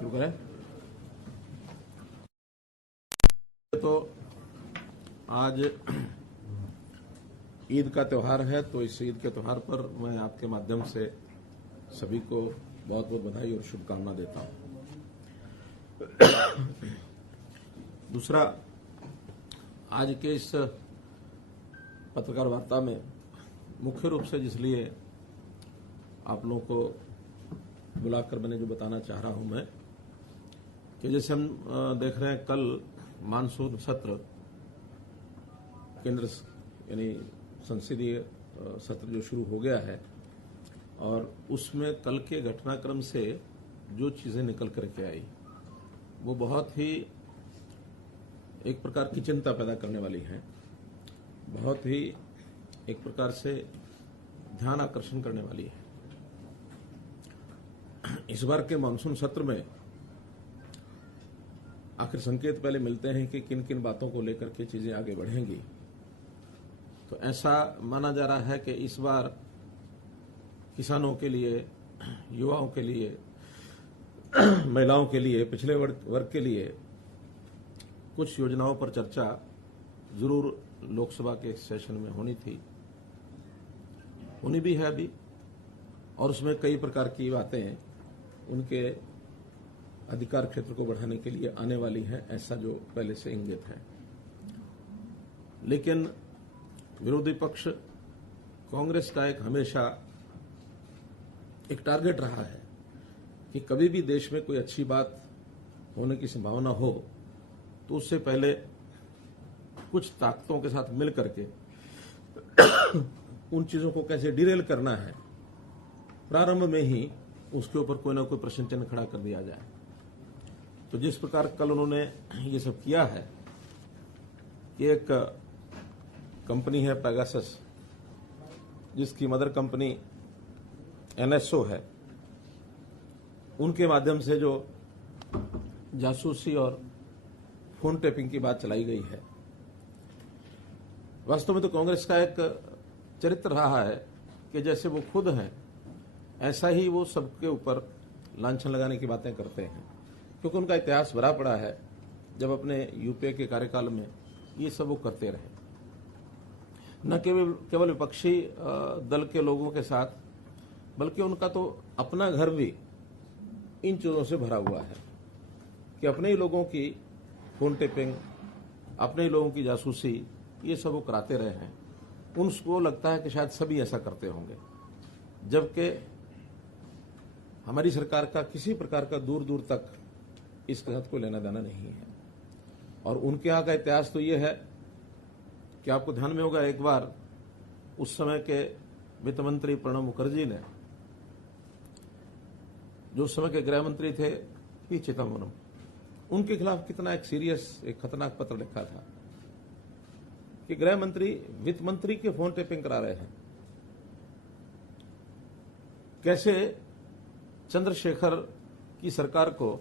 शुरू करें। तो आज ईद का त्यौहार है, तो इस ईद के त्यौहार पर मैं आपके माध्यम से सभी को बहुत बहुत बधाई और शुभकामना देता हूं। दूसरा, आज के इस पत्रकार वार्ता में मुख्य रूप से जिसलिए आप लोगों को बुलाकर मैंने जो बताना चाह रहा हूं मैं, कि जैसे हम देख रहे हैं कल मानसून सत्र केंद्र यानी संसदीय सत्र जो शुरू हो गया है, और उसमें कल के घटनाक्रम से जो चीजें निकल करके आई वो बहुत ही एक प्रकार की चिंता पैदा करने वाली हैं, बहुत ही एक प्रकार से ध्यान आकर्षण करने वाली है। इस बार के मानसून सत्र में आखिर संकेत पहले मिलते हैं कि किन किन बातों को लेकर के चीजें आगे बढ़ेंगी। तो ऐसा माना जा रहा है कि इस बार किसानों के लिए, युवाओं के लिए, महिलाओं के लिए, पिछड़े वर्ग के लिए कुछ योजनाओं पर चर्चा जरूर लोकसभा के सेशन में होनी थी, होनी भी है अभी, और उसमें कई प्रकार की बातें उनके अधिकार क्षेत्र को बढ़ाने के लिए आने वाली है, ऐसा जो पहले से इंगित है। लेकिन विरोधी पक्ष कांग्रेस का एक हमेशा एक टारगेट रहा है कि कभी भी देश में कोई अच्छी बात होने की संभावना हो तो उससे पहले कुछ ताकतों के साथ मिल करके उन चीजों को कैसे डिरेल करना है, प्रारंभ में ही उसके ऊपर कोई ना कोई प्रश्न चिन्ह खड़ा कर दिया जाए। तो जिस प्रकार कल उन्होंने ये सब किया है कि एक कंपनी है पेगासस, जिसकी मदर कंपनी NSO है, उनके माध्यम से जो जासूसी और फोन टेपिंग की बात चलाई गई है, वास्तव में तो कांग्रेस का एक चरित्र रहा है कि जैसे वो खुद हैं ऐसा ही वो सबके ऊपर लांछन लगाने की बातें करते हैं, क्योंकि उनका इतिहास भरा पड़ा है। जब अपने यूपीए के कार्यकाल में ये सब वो करते रहे, न केवल विपक्षी दल के लोगों के साथ, बल्कि उनका तो अपना घर भी इन चीजों से भरा हुआ है कि अपने ही लोगों की फोन टेपिंग, अपने ही लोगों की जासूसी, ये सब वो कराते रहे हैं। उनको लगता है कि शायद सभी ऐसा करते होंगे, जबकि हमारी सरकार का किसी प्रकार का दूर दूर तक इसके साथ कोई लेना देना नहीं है। और उनके यहाँ का इतिहास तो ये है कि आपको ध्यान में होगा, एक बार उस समय के वित्त मंत्री प्रणब मुखर्जी ने, जो उस समय के गृह मंत्री थे पी चिदम्बरम, उनके खिलाफ कितना एक सीरियस, एक खतरनाक पत्र लिखा था कि गृह मंत्री वित्त मंत्री के फोन टेपिंग करा रहे हैं। कैसे चंद्रशेखर की सरकार को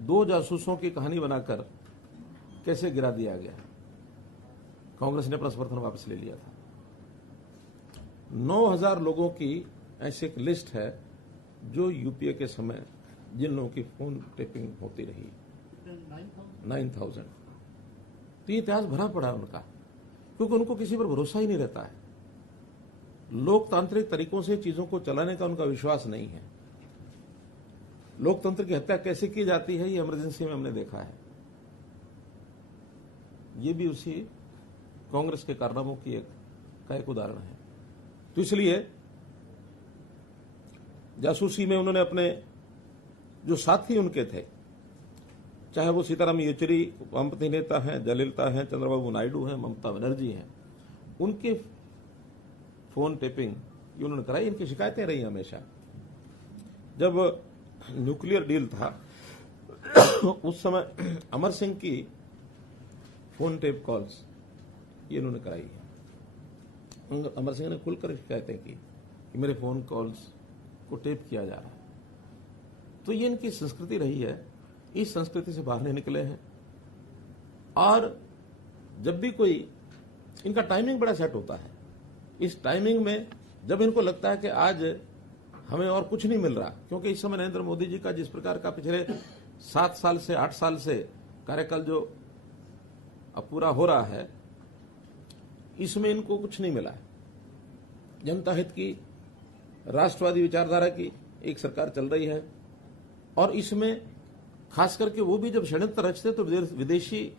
दो जासूसों की कहानी बनाकर कैसे गिरा दिया गया। कांग्रेस ने अपना समर्थन वापस ले लिया था। 9000 लोगों की ऐसी एक लिस्ट है जो यूपीए के समय जिन लोगों की फोन टेपिंग होती रही, 9000। तो ये इतिहास भरा पड़ा है उनका, क्योंकि उनको किसी पर भरोसा ही नहीं रहता है। लोकतांत्रिक तरीकों से चीजों को चलाने का उनका विश्वास नहीं है। लोकतंत्र की हत्या कैसे की जाती है, ये इमरजेंसी में हमने देखा है। ये भी उसी कांग्रेस के कारनामों की एक उदाहरण है। तो इसलिए जासूसी में उन्होंने अपने जो साथी उनके थे, चाहे वो सीताराम येचुरी वामपंथी नेता हैं, जयललिता हैं, चंद्रबाबू नायडू हैं, ममता बनर्जी हैं, उनके फोन टेपिंग ये उन्होंने कराई। इनकी शिकायतें रही हमेशा। जब न्यूक्लियर डील था उस समय अमर सिंह की फोन टेप कॉल्स ये इन्होंने कराई है। अमर सिंह ने खुलकर शिकायतें की कि मेरे फोन कॉल्स को टेप किया जा रहा है। तो ये इनकी संस्कृति रही है, इस संस्कृति से बाहर नहीं निकले हैं। और जब भी कोई, इनका टाइमिंग बड़ा सेट होता है। इस टाइमिंग में जब इनको लगता है कि आज हमें और कुछ नहीं मिल रहा, क्योंकि इस समय नरेंद्र मोदी जी का जिस प्रकार का पिछले 7 साल से 8 साल से कार्यकाल जो अब पूरा हो रहा है, इसमें इनको कुछ नहीं मिला है। जनता हित की, राष्ट्रवादी विचारधारा की एक सरकार चल रही है, और इसमें खास करके वो भी जब षड्यंत्र रचते तो विदेशी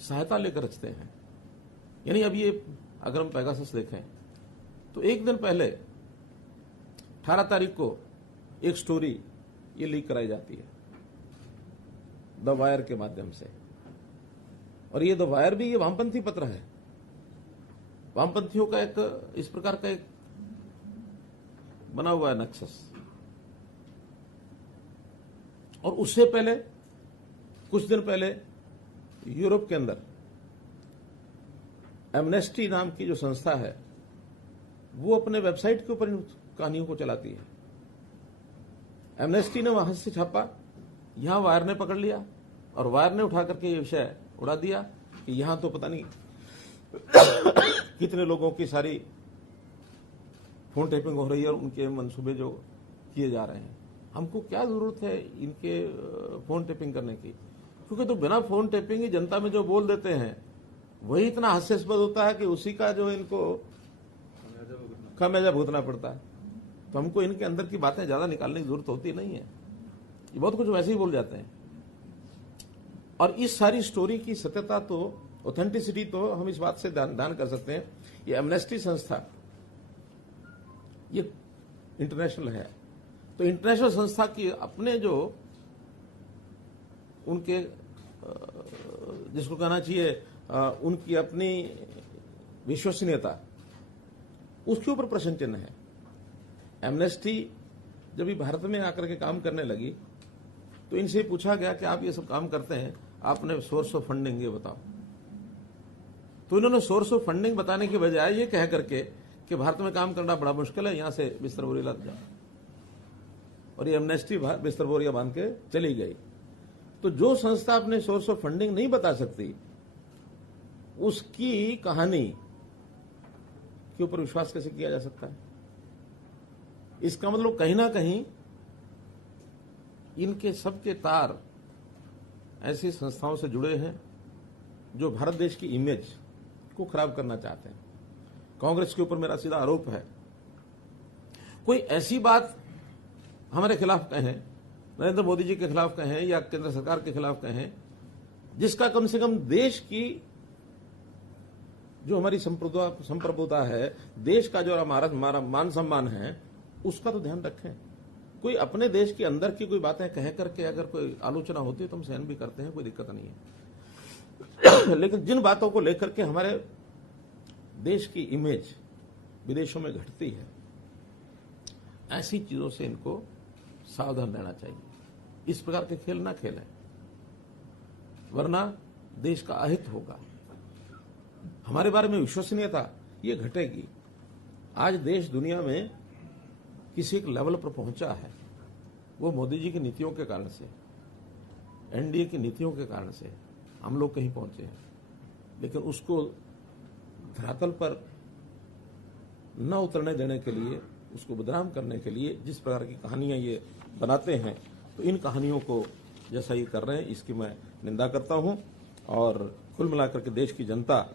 सहायता लेकर रचते हैं। यानी अब ये अगर हम पेगासस देखें तो एक दिन पहले 18 तारीख को एक स्टोरी ये लीक कराई जाती है द वायर के माध्यम से, और ये द वायर भी ये वामपंथी पत्र है, वामपंथियों का एक इस प्रकार का एक बना हुआ है नक्सस। और उससे पहले कुछ दिन पहले यूरोप के अंदर एमनेस्टी नाम की जो संस्था है वो अपने वेबसाइट के ऊपर इन कहानियों को चलाती है। एमनेस्टी ने वहां से छापा, यहां वायर ने पकड़ लिया, और वायर ने उठा करके ये विषय उड़ा दिया कि यहां तो पता नहीं कितने लोगों की सारी फोन टेपिंग हो रही है और उनके मंसूबे जो किए जा रहे हैं। हमको क्या जरूरत है इनके फोन टेपिंग करने की, क्योंकि तो बिना फोन टेपिंग ही जनता में जो बोल देते हैं वही इतना हास्यास्पद होता है कि उसी का जो इनको खामियाजा भुगतना पड़ता है। तो हमको इनके अंदर की बातें ज्यादा निकालने की जरूरत होती नहीं है, ये बहुत कुछ वैसे ही बोल जाते हैं। और इस सारी स्टोरी की सत्यता तो, ऑथेंटिसिटी तो हम इस बात से दान कर सकते हैं, ये एमनेस्टी संस्था ये इंटरनेशनल है, तो इंटरनेशनल संस्था की अपने जो उनके जिसको कहना चाहिए उनकी अपनी विश्वसनीयता, उसके ऊपर प्रश्न चिन्ह है। एमनेस्टी जब भी भारत में आकर के काम करने लगी तो इनसे पूछा गया कि आप ये सब काम करते हैं, आपने सोर्स ऑफ फंडिंग ये बताओ। तो इन्होंने सोर्स ऑफ फंडिंग बताने के बजाय ये कह करके कि भारत में काम करना बड़ा मुश्किल है, यहां से बिस्तर बोरी लग जाओ, और ये एमनेस्टी बिस्तर बोरिया बांध के चली गई। तो जो संस्था अपने सोर्स ऑफ फंडिंग नहीं बता सकती, उसकी कहानी के ऊपर विश्वास कैसे किया जा सकता है? इसका मतलब कहीं ना कहीं इनके सबके तार ऐसी संस्थाओं से जुड़े हैं जो भारत देश की इमेज को खराब करना चाहते हैं। कांग्रेस के ऊपर मेरा सीधा आरोप है, कोई ऐसी बात हमारे खिलाफ कहें, नरेंद्र मोदी जी के खिलाफ कहें या केंद्र सरकार के खिलाफ कहें, जिसका कम से कम देश की जो हमारी संप्रभुता है, देश का जो हमारा मान सम्मान है, उसका तो ध्यान रखें। कोई अपने देश के अंदर की कोई बातें कह करके अगर कोई आलोचना होती है तो हम सहन भी करते हैं, कोई दिक्कत नहीं है। लेकिन जिन बातों को लेकर के हमारे देश की इमेज विदेशों में घटती है, ऐसी चीजों से इनको सावधान रहना चाहिए। इस प्रकार के खेल ना खेलें, वरना देश का अहित होगा, हमारे बारे में विश्वसनीयता ये घटेगी। आज देश दुनिया में किसी एक लेवल पर पहुंचा है, वो मोदी जी की नीतियों के कारण से, एनडीए की नीतियों के कारण से हम लोग कहीं पहुंचे हैं। लेकिन उसको धरातल पर न उतरने देने के लिए, उसको बदनाम करने के लिए जिस प्रकार की कहानियां ये बनाते हैं, तो इन कहानियों को जैसा ये कर रहे हैं इसकी मैं निंदा करता हूं। और कुल मिलाकर के देश की जनता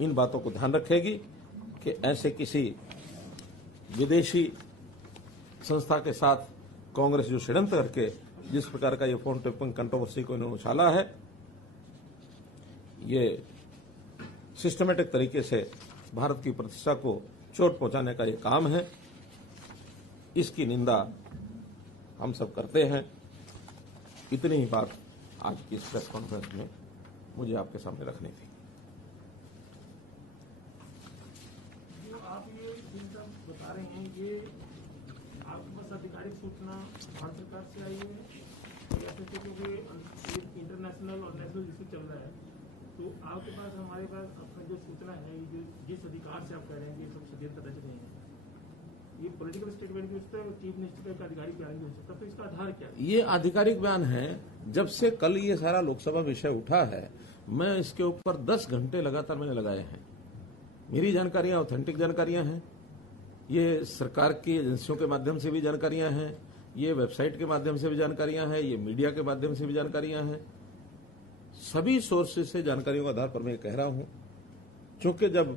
इन बातों को ध्यान रखेगी कि ऐसे किसी विदेशी संस्था के साथ कांग्रेस जो षड्यंत्र करके जिस प्रकार का ये फोन टेपिंग कंट्रोवर्सी को इन्होंने उछाला है, ये सिस्टमेटिक तरीके से भारत की प्रतिष्ठा को चोट पहुंचाने का ये काम है। इसकी निंदा हम सब करते हैं। इतनी ही बात आज की इस प्रेस कॉन्फ्रेंस में मुझे आपके सामने रखनी थी। जो आप ये चिंता बता रहे हैं, ये आपके पास आधिकारिक सूचना भारत सरकार से आई है या फिर क्योंकि इंटरनेशनल और नेशनल इशू चल रहा है, तो आपके पास हमारे पास अपना जो सूचना है, जो जिस अधिकार से आप कह रहे हैं कि ये सब षड्यंत्र रच रहे हैं, ये पॉलिटिकल स्टेटमेंट भी हो सकता है, चीफ मिनिस्टर का आधिकारिक बयान भी हो सकता है, तो इसका आधार क्या है? ये आधिकारिक बयान है। जब से कल ये सारा लोकसभा विषय उठा है, मैं इसके ऊपर 10 घंटे लगातार मैंने लगाए हैं। मेरी जानकारियां ऑथेंटिक जानकारियां हैं, ये सरकार की एजेंसियों के माध्यम से भी जानकारियां हैं, ये वेबसाइट के माध्यम से भी जानकारियां हैं, ये मीडिया के माध्यम से भी जानकारियां हैं। सभी सोर्सेज से जानकारियों के आधार पर मैं कह रहा हूं, चूंकि जब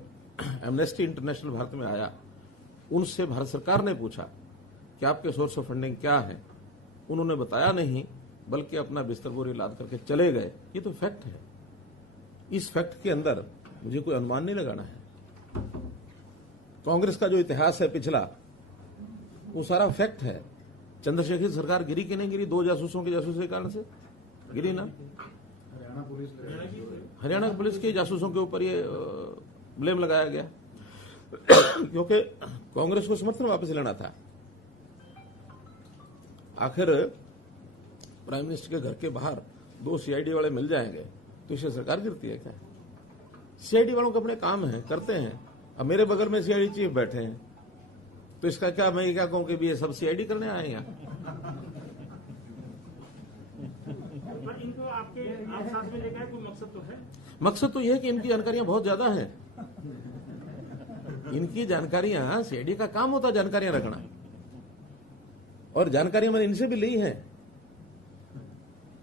एमनेस्टी इंटरनेशनल भारत में आया, उनसे भारत सरकार ने पूछा कि आपके सोर्स ऑफ फंडिंग क्या है। उन्होंने बताया नहीं, बल्कि अपना बिस्तर बोरी लाद करके चले गए। ये तो फैक्ट है। इस फैक्ट के अंदर मुझे कोई अनुमान नहीं लगाना है। कांग्रेस का जो इतिहास है पिछला, वो सारा फैक्ट है। चंद्रशेखर सरकार गिरी कि नहीं गिरी? 2 जासूसों के जासूसी के कारण से गिरी ना। हरियाणा पुलिस के जासूसों के ऊपर ये ब्लेम लगाया गया क्योंकि कांग्रेस को समर्थन वापस लेना था। आखिर प्राइम मिनिस्टर के घर के बाहर 2 सीआईडी वाले मिल जाएंगे तो इससे सरकार गिरती है क्या? सीआईडी वालों के अपने काम है, करते हैं। अब मेरे बगल में सीआईडी चीफ बैठे हैं, तो इसका क्या मैं क्या कहूं कि भी ये सब सीआईडी करने आए हैं यहाँ? पर इनको आप साथ में लेकर कोई मकसद तो है? मकसद तो यह है कि इनकी जानकारियां बहुत ज्यादा हैं। इनकी जानकारियां, सीआईडी का काम होता है जानकारियां रखना, और जानकारियां मैंने इनसे भी ली हैं।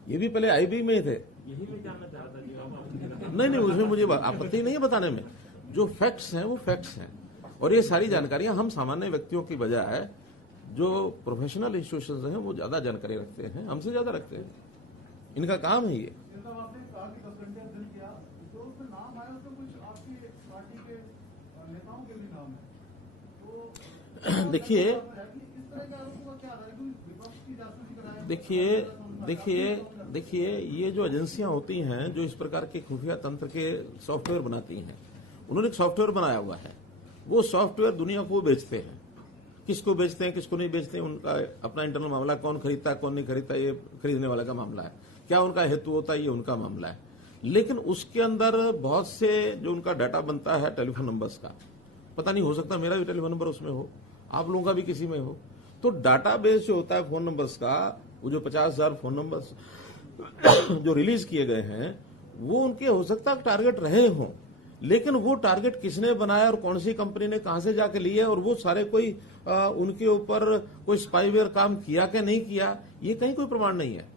ये भी पहले आईबी में ही थे। यही मैं जानना चाह रहा था जी। नहीं, उसमें मुझे आपत्ति नहीं है बताने में। जो फैक्ट्स हैं वो फैक्ट्स हैं, और ये सारी जानकारियां हम सामान्य व्यक्तियों की बजाय जो प्रोफेशनल इंस्टीट्यूशंस हैं वो ज्यादा जानकारी रखते हैं, हमसे ज्यादा रखते हैं। इनका काम है ये। आपने कहा कि 10 घंटे अध्ययन किया, जो उसमें नाम आया उसमें कुछ आपकी पार्टी के नेताओं के भी नाम है, तो देखिए इस तरह के आरोपों का क्या है? विपक्ष की जासूसी कराया। देखिए ये जो एजेंसियां होती हैं जो इस प्रकार के खुफिया तंत्र के सॉफ्टवेयर बनाती हैं, उन्होंने एक सॉफ्टवेयर बनाया हुआ है। वो सॉफ्टवेयर दुनिया को बेचते हैं। किसको बेचते हैं, किसको नहीं बेचते हैं, उनका अपना इंटरनल मामला। कौन खरीदता है, कौन नहीं खरीदता, ये खरीदने वाले का मामला है। क्या उनका हेतु होता है, ये उनका मामला है। लेकिन उसके अंदर बहुत से जो उनका डाटा बनता है टेलीफोन नंबर्स का, पता नहीं, हो सकता मेरा भी टेलीफोन नंबर उसमें हो, आप लोगों का भी किसी में हो। तो डाटा बेस जो होता है फोन नंबर्स का, वो जो 50,000 फोन नंबर्स जो रिलीज किए गए हैं, वो उनके हो सकता है टारगेट रहे हों, लेकिन वो टारगेट किसने बनाया और कौन सी कंपनी ने कहां से जाके लिए, और वो सारे कोई उनके ऊपर कोई स्पाईवेयर काम किया क्या नहीं किया, ये कहीं कोई प्रमाण नहीं है।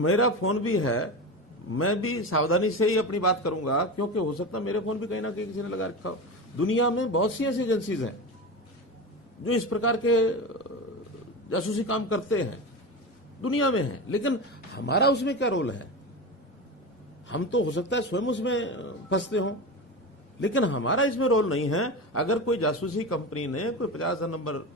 मेरा फोन भी है, मैं भी सावधानी से ही अपनी बात करूंगा, क्योंकि हो सकता है मेरे फोन भी कहीं ना कहीं किसी ने लगा रखा हो। दुनिया में बहुत सी ऐसी एजेंसीज हैं जो इस प्रकार के जासूसी काम करते हैं, दुनिया में है। लेकिन हमारा उसमें क्या रोल है? हम तो हो सकता है स्वयं उसमें फंसते हों, लेकिन हमारा इसमें रोल नहीं है। अगर कोई जासूसी कंपनी ने कोई 50,000 नंबर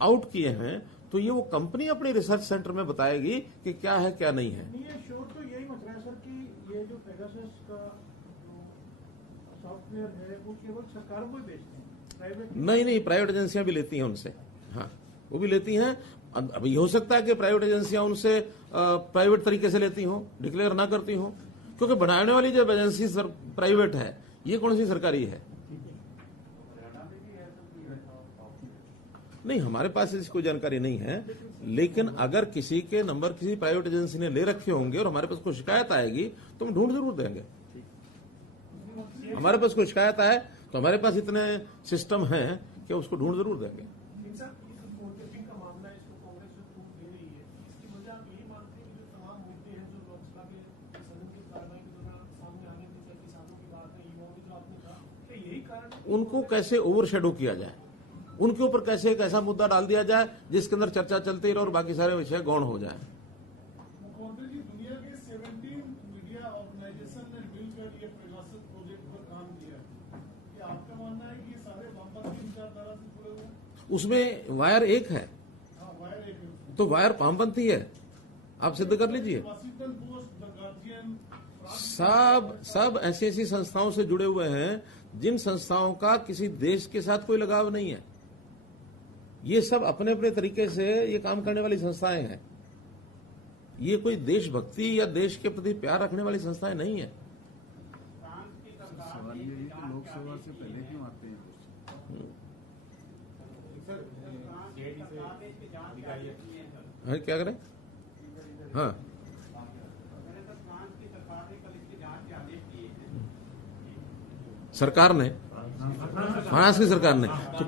आउट किए हैं, तो ये वो कंपनी अपने रिसर्च सेंटर में बताएगी कि क्या है क्या नहीं है। ये शोर तो यही मच रहा है सर कि ये जो पेगासस का जो सॉफ्टवेयर है वो केवल सरकार को ही बेचते हैं, प्राइवेट नहीं, प्राइवेट एजेंसियां भी लेती हैं उनसे। हाँ, वो भी लेती हैं। अब ये हो सकता है कि प्राइवेट एजेंसियां उनसे प्राइवेट तरीके से लेती हों, डिक्लेयर ना करती हों, क्योंकि बनाने वाली जब एजेंसी प्राइवेट है, ये कौन सी सरकारी है? नहीं, हमारे पास इसकी कोई जानकारी नहीं है। लेकिन अगर किसी के नंबर किसी प्राइवेट एजेंसी ने ले रखे होंगे और हमारे पास कोई शिकायत आएगी तो हम ढूंढ जरूर देंगे। हमारे पास कोई शिकायत आए तो हमारे पास इतने सिस्टम हैं कि उसको ढूंढ जरूर देंगे। उनको कैसे ओवरशैडो किया जाए, उनके ऊपर कैसे एक ऐसा मुद्दा डाल दिया जाए जिसके अंदर चर्चा चलती रहे और बाकी सारे विषय गौण हो जाए। मुख्यमंत्री जी, दुनिया के 17 मीडिया ऑर्गेनाइजेशन ने मिलकर ये पेगासस प्रोजेक्ट पर काम किया है। ये आपका मानना है कि ये सारे वामपंथी विचारधारा से जुड़े हुए हैं? उसमें वायर एक है। हाँ, वायर एक है। तो वायर वामपंथी है, आप सिद्ध कर लीजिए। वाशिंगटन पोस्ट, द गार्जियन, सब ऐसी ऐसी संस्थाओं से जुड़े हुए हैं जिन संस्थाओं का किसी देश के साथ कोई लगाव नहीं है। ये सब अपने अपने तरीके से ये काम करने वाली संस्थाएं हैं। ये कोई देशभक्ति या देश के प्रति प्यार रखने वाली संस्थाएं नहीं है। सवाल ये है कि लोकसभा से पहले क्यों आते हैं? हाँ, क्या करें? हाँ, सरकार ने फ्रांस की सरकार ने तो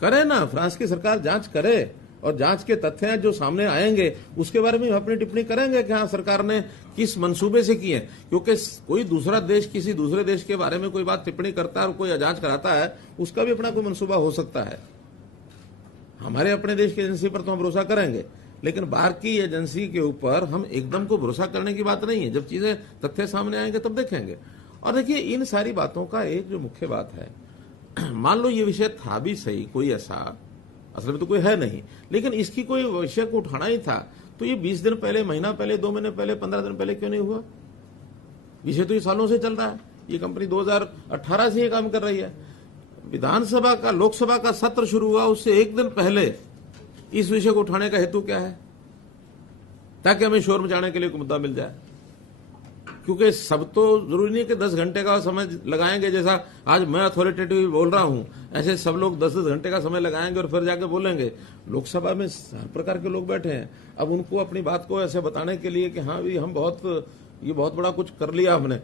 करे ना फ्रांस की सरकार जांच करे और जांच के तथ्य जो सामने आएंगे उसके बारे में अपनी टिप्पणी करेंगे कि हाँ सरकार ने किस मंसूबे से की है। क्योंकि कोई दूसरा देश किसी दूसरे देश के बारे में कोई बात टिप्पणी करता है और कोई जांच कराता है, उसका भी अपना कोई मंसूबा हो सकता है। हमारे अपने देश की एजेंसी पर तो हम भरोसा करेंगे, लेकिन बाहर की एजेंसी के ऊपर हम एकदम को भरोसा करने की बात नहीं है। जब चीजें तथ्य सामने आएंगे तब देखेंगे। और देखिए, इन सारी बातों का एक जो मुख्य बात है, मान लो ये विषय था भी सही, कोई ऐसा असल में तो कोई है नहीं, लेकिन इसकी कोई विषय को उठाना ही था तो ये 20 दिन पहले, महीना पहले, 2 महीने पहले, 15 दिन पहले क्यों नहीं हुआ? विषय तो ये सालों से चल रहा है। ये कंपनी 2018 से ये काम कर रही है। विधानसभा का, लोकसभा का सत्र शुरू हुआ उससे 1 दिन पहले इस विषय को उठाने का हेतु क्या है? ताकि हमें शोर मचाने के लिए कोई मुद्दा मिल जाए। क्योंकि सब तो जरूरी नहीं कि 10 घंटे का समय लगाएंगे, जैसा आज मैं अथॉरिटेटिव बोल रहा हूं, ऐसे सब लोग 10-10 घंटे का समय लगाएंगे और फिर जाके बोलेंगे। लोकसभा में हर प्रकार के लोग बैठे हैं, अब उनको अपनी बात को ऐसे बताने के लिए कि हाँ भी हम बहुत बड़ा कुछ कर लिया हमने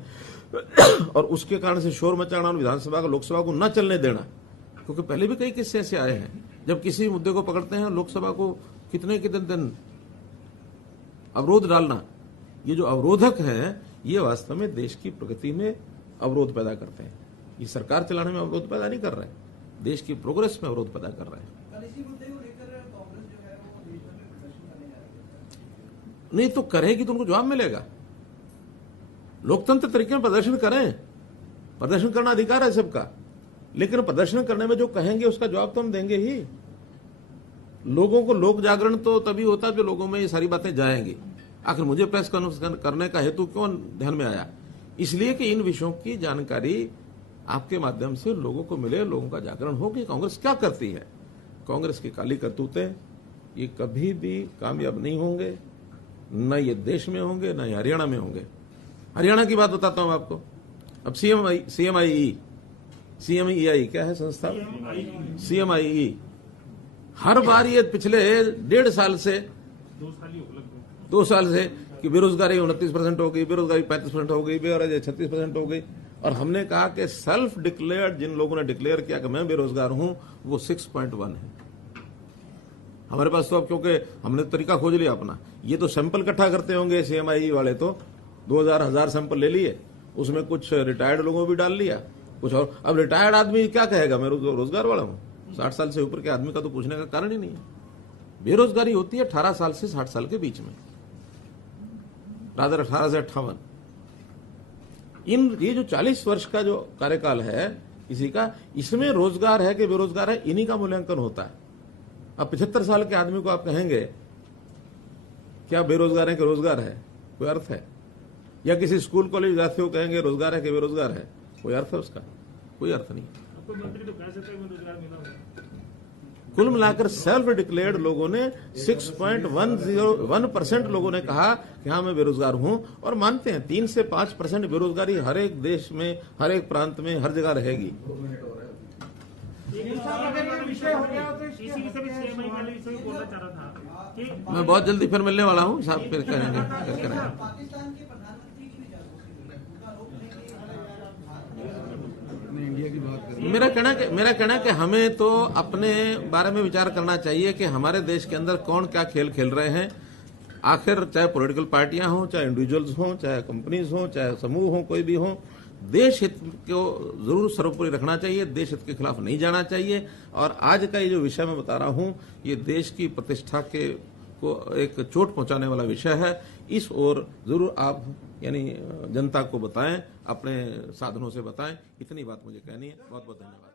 और उसके कारण से शोर मचाना और विधानसभा का लोकसभा को न चलने देना। क्योंकि पहले भी कई किस्से ऐसे आए हैं जब किसी मुद्दे को पकड़ते हैं लोकसभा को कितने दिन अवरोध डालना। ये जो अवरोधक है ये वास्तव में देश की प्रगति में अवरोध पैदा करते हैं। ये सरकार चलाने में अवरोध पैदा नहीं कर रहे हैं, देश की प्रोग्रेस में अवरोध पैदा कर रहे हैं। इसी मुद्दे को लेकर कांग्रेस जो है वो देश भर में प्रदर्शन करने जा रही है। नहीं तो करेगी तो उनको जवाब मिलेगा। लोकतंत्र तरीके में प्रदर्शन करें, प्रदर्शन करना अधिकार है सबका, लेकिन प्रदर्शन करने में जो कहेंगे उसका जवाब तो हम देंगे ही। लोगों को लोक जागरण तो तभी होता है जब लोगों में ये सारी बातें जाएंगी। आखिर मुझे प्रेस कॉन्फ्रेंस करने का हेतु क्यों ध्यान में आया? इसलिए कि इन विषयों की जानकारी आपके माध्यम से लोगों को मिले, लोगों का जागरण हो कि कांग्रेस क्या करती है। कांग्रेस की काली करतूतें ये कभी भी कामयाब नहीं होंगे, न ये देश में होंगे न ये हरियाणा में होंगे। हरियाणा की बात बताता हूं आपको। अब CMEI क्या है संस्था? CMIE हर बार ये पिछले 1.5 साल से 2 साल से कि बेरोजगारी 29% हो गई, बेरोजगारी 35% हो गई, बेरोजगारी 36% हो गई। और हमने कहा कि सेल्फ डिक्लेयर्ड, जिन लोगों ने डिक्लेयर किया कि मैं बेरोजगार हूं, वो 6.1 है। हमारे पास तो अब क्योंकि हमने तरीका खोज लिया अपना, ये तो सैंपल इकट्ठा करते होंगे CMIE वाले, तो 2000 सैंपल ले लिए, उसमें कुछ रिटायर्ड लोगों भी डाल लिया, कुछ और। अब रिटायर्ड आदमी क्या कहेगा मैं रोजगार वाला हूं? 60 साल से ऊपर के आदमी का तो पूछने का कारण ही नहीं है। बेरोजगारी होती है 18 साल से 60 साल के बीच में, रादर 18 से 58। ये जो 40 वर्ष का जो कार्यकाल है किसी का, इसमें रोजगार है कि बेरोजगार है, इन्हीं का मूल्यांकन होता है। अब 75 साल के आदमी को आप कहेंगे क्या बेरोजगार है कि रोजगार है? कोई अर्थ है? या किसी स्कूल कॉलेज विद्यार्थियों को कहेंगे रोजगार है कि बेरोजगार है? कोई अर्थ है उसका? कोई अर्थ नहीं। आपको मंत्री तो कह सकते हैं रोजगार मिला होगा। कुल मिलाकर सेल्फ डिक्लेयर्ड लोगों ने 6.1% लोगों ने कहा कि हाँ मैं बेरोजगार हूं, और मानते हैं 3 से 5% बेरोजगारी हर एक देश में, हर एक प्रांत में, हर जगह रहेगी। इसी विषय में CMI वाले विषय में बोलना चाह रहा था कि मैं बहुत जल्दी फिर मिलने वाला हूं, साहब फिर करेंगे। पाकिस्तान के प्रधानमंत्री की भी जासूसी हुई है, उनका आरोप है कि इंडिया की बात करें। मेरा कहना है कि हमें तो अपने बारे में विचार करना चाहिए कि हमारे देश के अंदर कौन क्या खेल खेल रहे हैं। आखिर चाहे पॉलिटिकल पार्टियां हों, चाहे इंडिविजुअल्स हों, चाहे कंपनीज हों, चाहे समूह हों, कोई भी हो, देश हित को जरूर सर्वोपरि रखना चाहिए, देश हित के खिलाफ नहीं जाना चाहिए। और आज का ये जो विषय मैं बता रहा हूं, ये देश की प्रतिष्ठा को एक चोट पहुंचाने वाला विषय है। इस ओर जरूर आप यानी जनता को बताएं, अपने साधनों से बताएं। इतनी बात मुझे कहनी है। बहुत बहुत धन्यवाद।